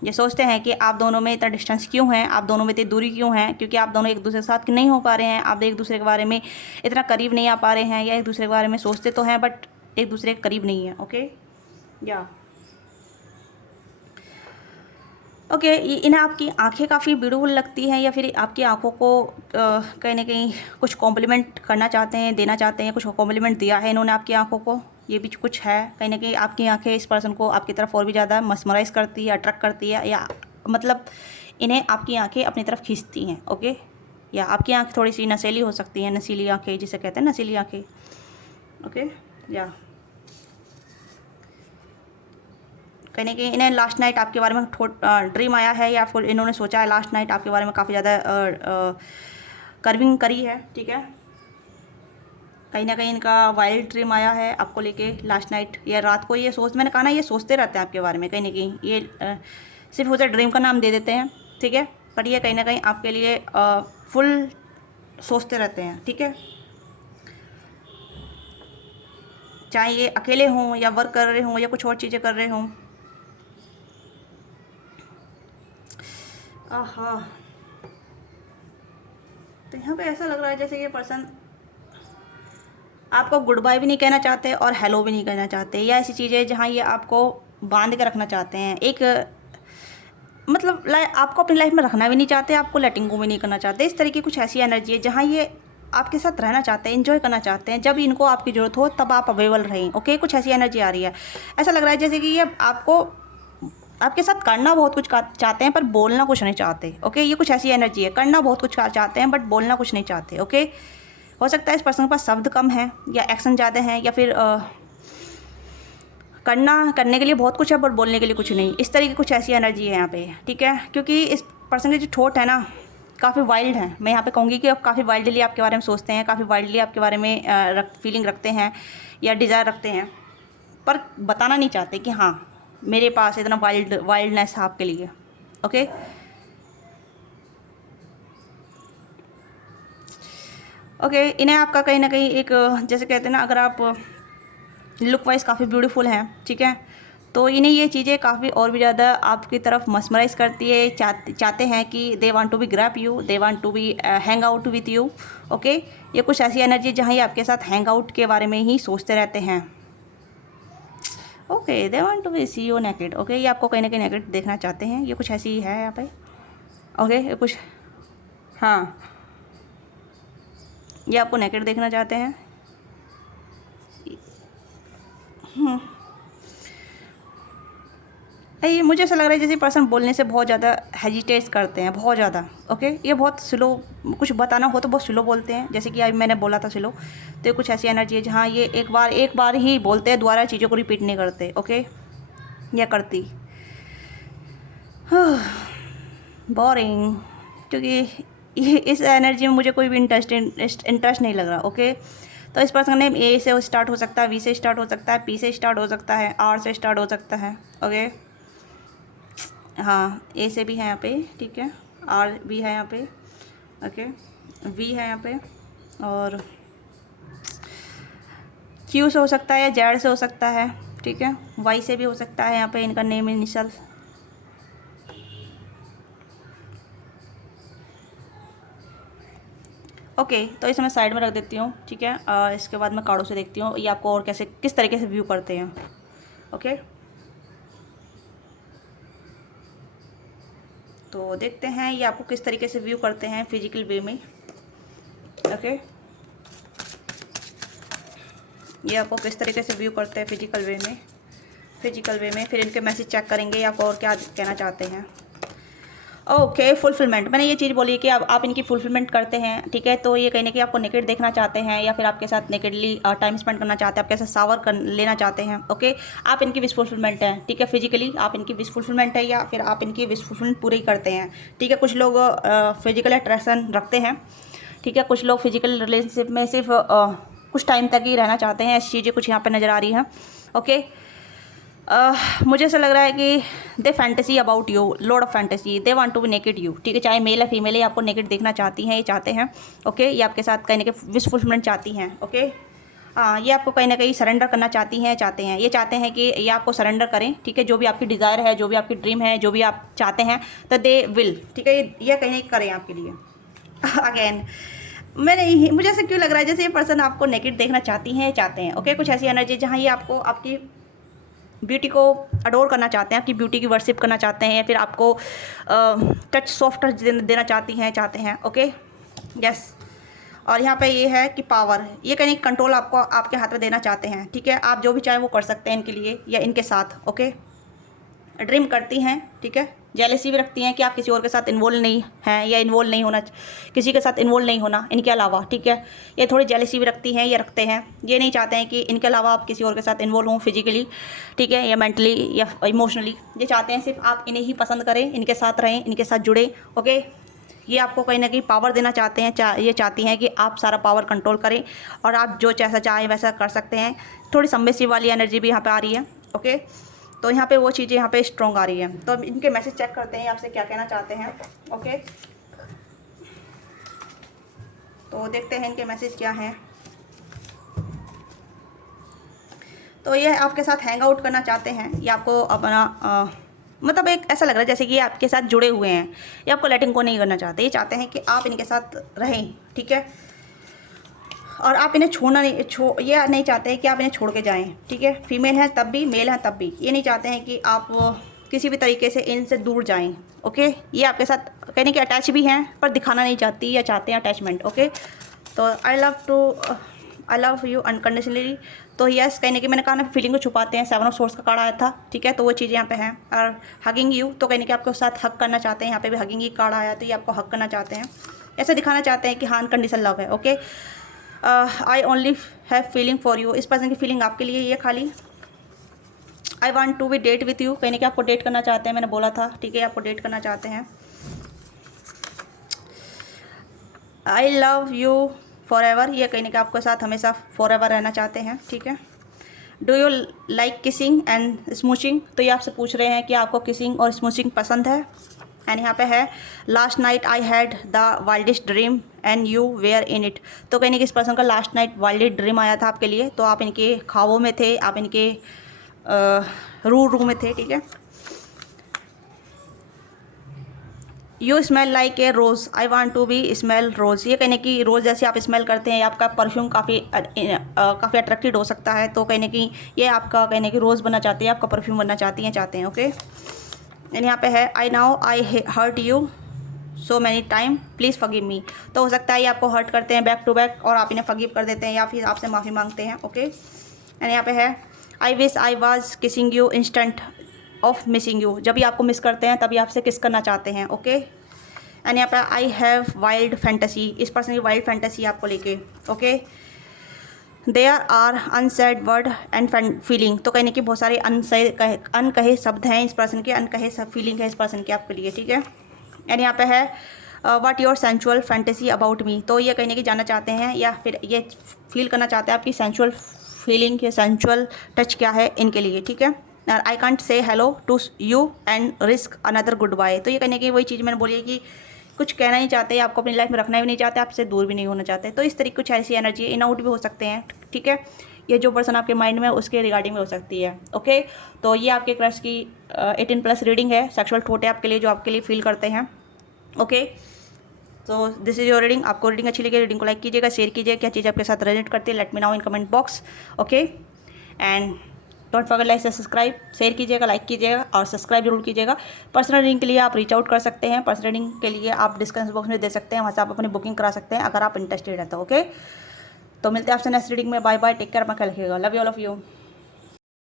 ये सोचते हैं कि आप दोनों में इतना डिस्टेंस क्यों है, आप दोनों में इतनी दूरी क्यों है, क्योंकि आप दोनों एक दूसरे के साथ नहीं हो पा रहे हैं, आप एक दूसरे के बारे में इतना करीब नहीं आ पा रहे हैं, या एक दूसरे के बारे में सोचते तो हैं बट एक दूसरे के करीब नहीं है, ओके। या ओके, इन्हें आपकी आंखें काफ़ी ब्यूटीफुल लगती हैं, या फिर आपकी आंखों को कहीं ना कहीं कुछ कॉम्प्लीमेंट करना चाहते हैं, देना चाहते हैं, कुछ कॉम्प्लीमेंट दिया है इन्होंने आपकी आंखों को, ये भी कुछ है। कहीं ना कहीं आपकी आंखें इस पर्सन को आपकी तरफ और भी ज़्यादा मस्मराइज़ करती है, अट्रैक्ट करती है, या मतलब इन्हें आपकी आंखें अपनी तरफ खींचती हैं, ओके। या आपकी आंखें थोड़ी सी नशीली हो सकती हैं, नशीली आँखें जिसे कहते हैं, नशीली आँखें, ओके। या कहीं ना कहीं इन्हें लास्ट नाइट आपके बारे में ड्रीम आया है, या फिर इन्होंने सोचा है लास्ट नाइट आपके बारे में काफ़ी ज़्यादा कर्विंग करी है, ठीक है। कहीं ना कहीं इनका वाइल्ड ड्रीम आया है आपको लेके लास्ट नाइट या रात को। ये मैंने कहा ना, ये सोचते रहते हैं आपके बारे में कहीं ना कहीं। ये सिर्फ उसे ड्रीम का नाम दे देते हैं, ठीक है, पर ये कहीं ना कहीं आपके लिए फुल सोचते रहते हैं, ठीक है। चाहे ये अकेले हों या वर्क कर रहे हों या कुछ और चीज़ें कर रहे हों। आहा, तो यहाँ पे ऐसा लग रहा है जैसे ये पर्सन आपको गुड बाय भी नहीं कहना चाहते और हेलो भी नहीं कहना चाहते, या ऐसी चीज़ें जहाँ ये आपको बांध के रखना चाहते हैं। एक मतलब आपको अपनी लाइफ में रखना भी नहीं चाहते, आपको लेटिंग गो भी नहीं करना चाहते। इस तरीके कुछ ऐसी एनर्जी है जहाँ ये आपके साथ रहना चाहते हैं, एंजॉय करना चाहते हैं। जब इनको आपकी ज़रूरत हो तब आप अवेलेबल रहें, ओके। कुछ ऐसी एनर्जी आ रही है। ऐसा लग रहा है जैसे कि ये आपको आपके साथ करना बहुत कुछ चाहते हैं पर बोलना कुछ नहीं चाहते, ओके। ये कुछ ऐसी एनर्जी है, करना बहुत कुछ चाहते हैं बट बोलना कुछ नहीं चाहते, ओके। हो सकता है इस पर्सन के पास शब्द कम है या एक्शन ज़्यादा है, या फिर करने के लिए बहुत कुछ है पर बोलने के लिए कुछ नहीं। इस तरह की कुछ ऐसी एनर्जी है यहाँ पे, ठीक है। क्योंकि इस पर्सन के जो थॉट है ना, काफ़ी वाइल्ड है। मैं यहाँ पे कहूँगी कि काफ़ी वाइल्डली आपके बारे में सोचते हैं, काफ़ी वाइल्डली आपके बारे में फीलिंग रखते हैं या डिज़ायर रखते हैं, पर बताना नहीं चाहते कि हाँ मेरे पास इतना वाइल्डनेस है आपके लिए, ओके। ओके, इन्हें आपका कहीं ना कहीं एक जैसे कहते हैं ना, अगर आप लुक वाइज काफ़ी ब्यूटीफुल हैं, ठीक है, तो इन्हें ये चीज़ें काफ़ी और भी ज़्यादा आपकी तरफ मस्मराइज़ करती है। चाहते हैं कि they want to be grab you, they want to be hang out with you, okay. ये कुछ ऐसी एनर्जी जहाँ ये आपके साथ हैंग आउट के बारे में ही सोचते रहते हैं, okay. They want to be see you naked, okay. ये आपको कहीं ना कहीं नेकेड देखना चाहते हैं। ये कुछ ऐसी है यहाँ पे, ओके। ये कुछ, हाँ, ये आपको नेकेड देखना चाहते हैं। ये मुझे ऐसा लग रहा है जैसे पर्सन बोलने से बहुत ज़्यादा हेजिटेट करते हैं, बहुत ज़्यादा, ओके। ये बहुत स्लो, कुछ बताना हो तो बहुत स्लो बोलते हैं, जैसे कि अभी मैंने बोला था स्लो। तो ये कुछ ऐसी एनर्जी है जहाँ ये एक बार ही बोलते हैं, दोबारा चीज़ों को रिपीट नहीं करते, ओके, या करती। बोरिंग, क्योंकि इस एनर्जी में मुझे कोई भी इंटरेस्ट नहीं लग रहा, ओके। तो इस पर्सन नेम ए से स्टार्ट हो सकता है, वी से स्टार्ट हो सकता है, पी से स्टार्ट हो सकता है, आर से स्टार्ट हो सकता है, ओके। हाँ, ए से भी है यहाँ पे, ठीक है, आर भी है यहाँ पे, ओके, वी है यहाँ पे, और क्यू से हो सकता है या जेड से हो सकता है, ठीक है, वाई से भी हो सकता है यहाँ पे इनका नेम इनिशियल, ओके। तो इसे मैं साइड में रख देती हूँ, ठीक है। इसके बाद मैं कार्डों से देखती हूँ ये आपको और कैसे किस तरीके से व्यू करते हैं, ओके। तो देखते हैं ये आपको किस तरीके से व्यू करते हैं फिजिकल वे में, ओके। ये आपको किस तरीके से व्यू करते हैं फिजिकल वे में। फिर इनके मैसेज चेक करेंगे ये आपको और क्या कहना चाहते हैं, ओके। फुलफिलमेंट, मैंने ये चीज़ बोली कि आप इनकी फुलफिलमेंट करते हैं, ठीक है। तो ये कहने कि आपको नेकेड देखना चाहते हैं या फिर आपके साथ नेकेडली टाइम स्पेंड करना चाहते हैं, आपके साथ शावर कर लेना चाहते हैं, ओके। आप इनकी विश फुलफिलमेंट है, ठीक है। फिजिकली आप इनकी विश फुलफिलमेंट है या फिर आप इनकी विश फुलफिलमेंट पूरी करते हैं, ठीक है। कुछ लोग फिजिकल अट्रैक्शन रखते हैं, ठीक है। कुछ लोग फिजिकल रिलेशनशिप में सिर्फ कुछ टाइम तक ही रहना चाहते हैं। ऐसी चीज़ें कुछ यहाँ पर नज़र आ रही हैं, ओके। मुझे ऐसा लग रहा है कि they fantasy about you, lord of fantasy, they want to be naked you, ठीक है। चाहे मेल या फीमेल है, आपको नेकेड देखना चाहती हैं, ये चाहते हैं, ओके। ये आपके साथ कहीं ना कहीं विश फुलफिलमेंट चाहती हैं, ओके। ये आपको कहीं ना कहीं सरेंडर करना चाहती हैं, ये चाहते हैं कि ये आपको सरेंडर करें, ठीक है। जो भी आपकी डिज़ायर है, जो भी आपकी ड्रीम है, जो भी आप चाहते हैं, तो दे विल, ठीक है, ये कहीं करें आपके लिए। अगेन मुझे ऐसा क्यों लग रहा है जैसे ये पर्सन आपको नेकेड देखना चाहती हैं, चाहते हैं, ओके। कुछ ऐसी एनर्जी जहाँ ये आपको आपकी ब्यूटी को अडोर करना चाहते हैं, आपकी ब्यूटी की वर्शिप करना चाहते हैं, या फिर आपको टच सॉफ्ट टच देना चाहते हैं, ओके, यस। और यहाँ पे ये है कि पावर, ये कहीं कंट्रोल आपको आपके हाथ में देना चाहते हैं, ठीक है। आप जो भी चाहें वो कर सकते हैं इनके लिए या इनके साथ, ओके। ड्रीम करती हैं, ठीक है। जेलसी भी रखती हैं कि आप किसी और के साथ इन्वॉल्व नहीं हैं या इन्वॉल्व नहीं होना, किसी के साथ इन्वॉल्व नहीं होना इनके अलावा, ठीक है। ये थोड़ी जेलसी भी रखती हैं, ये रखते हैं, ये नहीं चाहते हैं कि इनके अलावा आप किसी और के साथ इन्वॉल्व हों फिजिकली, ठीक है, या मेंटली या इमोशनली। ये चाहते हैं सिर्फ आप इन्हें ही पसंद करें, इनके साथ रहें, इनके साथ जुड़े, ओके। ये आपको कहीं ना कहीं पावर देना चाहते हैं, ये चाहती हैं कि आप सारा पावर कंट्रोल करें और आप जो जैसा चाहें वैसा कर सकते हैं। थोड़ी सबमिसिव वाली एनर्जी भी यहाँ पे आ रही है। ओके, तो यहाँ पे वो चीज़ें यहाँ पे स्ट्रॉन्ग आ रही है। तो अब इनके मैसेज चेक करते हैं आपसे क्या कहना चाहते हैं। ओके, तो देखते हैं इनके मैसेज क्या हैं। तो ये आपके साथ हैंग आउट करना चाहते हैं, ये आपको अपना मतलब एक ऐसा लग रहा है जैसे कि ये आपके साथ जुड़े हुए हैं, ये आपको लेटिंग को नहीं करना चाहते। ये चाहते हैं कि आप इनके साथ रहें, ठीक है, और आप इन्हें छोड़ना नहीं ये नहीं चाहते हैं कि आप इन्हें छोड़ के जाएं, ठीक है। फीमेल हैं तब भी, मेल हैं तब भी, ये नहीं चाहते हैं कि आप किसी भी तरीके से इनसे दूर जाएं। ओके, ये आपके साथ कहने के अटैच भी हैं पर दिखाना नहीं चाहती या चाहते हैं अटैचमेंट। ओके, तो आई लव यू अनकंडीशनली। तो यस, कहने की मैंने कहा ना फीलिंग को छुपाते हैं, 7 ऑफ सोर्स का कार्ड आया था, ठीक है, तो वो चीज़ें यहाँ पे हैं। और हगिंग यू, तो कहने के आपके साथ हक करना चाहते हैं, यहाँ पे भी हगिंग ही कार्ड आया, तो ये आपको हक करना चाहते हैं, ऐसे दिखाना चाहते हैं कि हाँ अनकंडीशनल लव है। Okay, I only have feeling for you, इस पर्सन की फीलिंग आपके लिए ये खाली। I want to be date with you, कहने के आपको डेट करना चाहते हैं, मैंने बोला था, ठीक है, आपको डेट करना चाहते हैं। I love you for ever, ये कहने के आपके साथ हमेशा फॉर एवर रहना चाहते हैं, ठीक है। Do you like kissing and smooching, तो ये आपसे पूछ रहे हैं कि आपको किसिंग और स्मूचिंग पसंद है। एंड यहाँ पे है last night I had the wildest dream and you were in it, तो कहने कि इस पर्सन का लास्ट नाइट वाइल्डेस्ट ड्रीम आया था आपके लिए, तो आप इनके ख्वाबों में थे, आप इनके रूम में थे, ठीक है। You smell like a rose, I want to be smell rose, ये कहने की रोज़ जैसे आप स्मेल करते हैं, आपका परफ्यूम काफ़ी अट्रैक्टिव हो सकता है, तो कहने की ये आपका कहने की रोज़ बनना चाहती है, आपका परफ्यूम बनना चाहती हैं, चाहते हैं। ओके, एंड यहाँ पे है I now I hurt you so many time please forgive me, तो हो सकता है ये आपको हर्ट करते हैं बैक टू बैक और आप इन्हें फॉरगिव कर देते हैं या फिर आपसे माफ़ी मांगते हैं। ओके, एंड यहाँ पे है I wish I was kissing you instant of missing you, जब भी आपको मिस करते हैं तभी आपसे किस करना चाहते हैं। ओके, एंड यहाँ पे आई हैव वाइल्ड फैंटेसी, इस पर्सन की वाइल्ड फैंटेसी आपको लेके। Okay, there are unsaid word and feeling, तो कहने की बहुत सारे अनकहे शब्द हैं इस पर्सन के, अनकहे सब फीलिंग है इस पर्सन के आपके लिए, ठीक है। एंड यहाँ पे है what your sensual fantasy about me, तो ये कहने की जानना चाहते हैं या फिर ये फील करना चाहते हैं आपकी सेंचुअल फीलिंग या सेंचुअल टच क्या है इनके लिए, ठीक है। I can't say hello to you and risk another goodbye, तो ये कहने की वही चीज़ मैंने बोली है कि कुछ कहना नहीं चाहते, आपको अपनी लाइफ में रखना भी नहीं चाहते, आपसे दूर भी नहीं होना चाहते, तो इस तरीके कुछ ऐसी एनर्जी इन आउट भी हो सकते हैं, ठीक है। ये जो पर्सन आपके माइंड में उसके रिगार्डिंग में हो सकती है। ओके, तो ये आपके क्रश की 18+ रीडिंग है, सेक्सुअल थॉट है आपके लिए जो आपके लिए फील करते हैं। ओके, तो दिस इज योर रीडिंग। आपको रीडिंग अच्छी लगी रीडिंग को लाइक कीजिएगा, शेयर कीजिएगा, क्या चीज़ आपके साथ रेजोनेट करती है let me now in comment box. Okay, and don't forget like से सब्सक्राइब, शेयर कीजिएगा, लाइक कीजिएगा और सब्सक्राइब जरूर कीजिएगा। पर्सनल रीडिंग के लिए आप रीच आउट कर सकते हैं, पर्सनल रीडिंग के लिए आप डिस्क्रिप्शन बॉक्स में दे सकते हैं, वहाँ से आप अपनी बुकिंग करा सकते हैं अगर आप इंटरेस्टेड हैं तो। ओके, तो मिलते हैं आपसे नेक्स्ट रीडिंग में। बाय बाय, टेक केयर, अपना ख्याल रखिएगा, love you all of you.